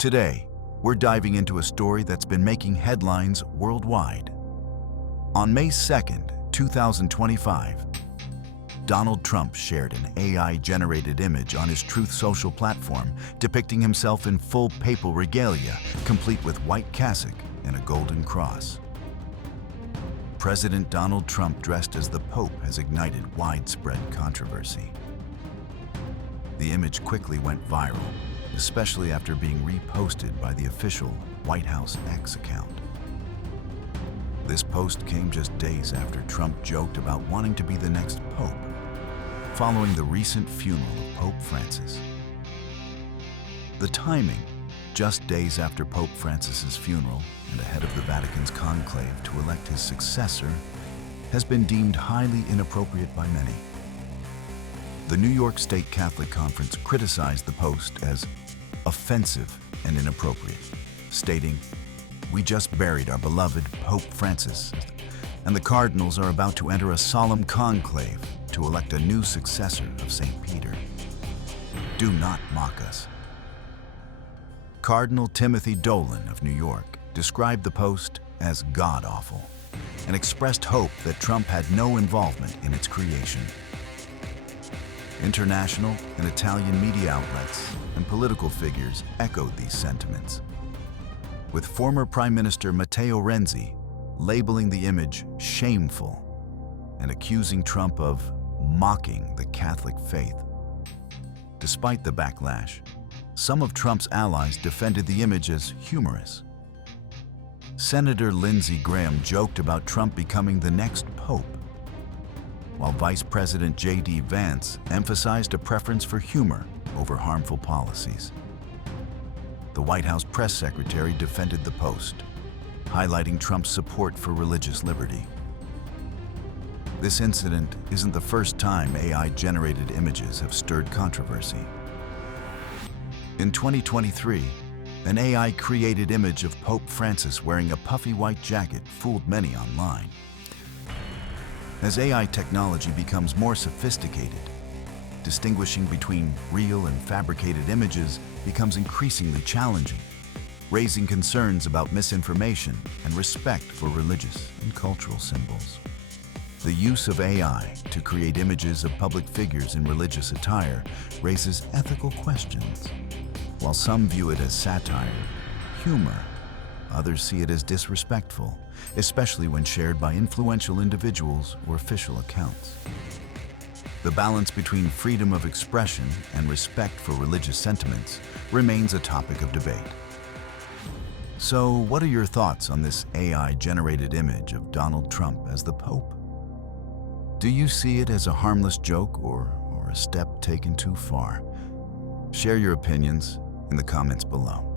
Today, we're diving into a story that's been making headlines worldwide. On May 2nd, 2025, Donald Trump shared an AI-generated image on his Truth Social platform depicting himself in full papal regalia, complete with white cassock and a golden cross. President Donald Trump dressed as the Pope has ignited widespread controversy. The image quickly went viral, especially after being reposted by the official White House X account. This post came just days after Trump joked about wanting to be the next Pope, following the recent funeral of Pope Francis. The timing, just days after Pope Francis's funeral and ahead of the Vatican's conclave to elect his successor, has been deemed highly inappropriate by many. The New York State Catholic Conference criticized the post as offensive and inappropriate, stating, "We just buried our beloved Pope Francis, and the cardinals are about to enter a solemn conclave to elect a new successor of St. Peter. Do not mock us." Cardinal Timothy Dolan of New York described the post as god-awful and expressed hope that Trump had no involvement in its creation. International and Italian media outlets and political figures echoed these sentiments, with former Prime Minister Matteo Renzi labeling the image shameful and accusing Trump of mocking the Catholic faith. Despite the backlash, some of Trump's allies defended the image as humorous. Senator Lindsey Graham joked about Trump becoming the next pope, while Vice President J.D. Vance emphasized a preference for humor over harmful policies. The White House press secretary defended the post, highlighting Trump's support for religious liberty. This incident isn't the first time AI-generated images have stirred controversy. In 2023, an AI-created image of Pope Francis wearing a puffy white jacket fooled many online. As AI technology becomes more sophisticated, distinguishing between real and fabricated images becomes increasingly challenging, raising concerns about misinformation and respect for religious and cultural symbols. The use of AI to create images of public figures in religious attire raises ethical questions. While some view it as satire, humor, others see it as disrespectful, especially when shared by influential individuals or official accounts. The balance between freedom of expression and respect for religious sentiments remains a topic of debate. So, what are your thoughts on this AI-generated image of Donald Trump as the Pope? Do you see it as a harmless joke or a step taken too far? Share your opinions in the comments below.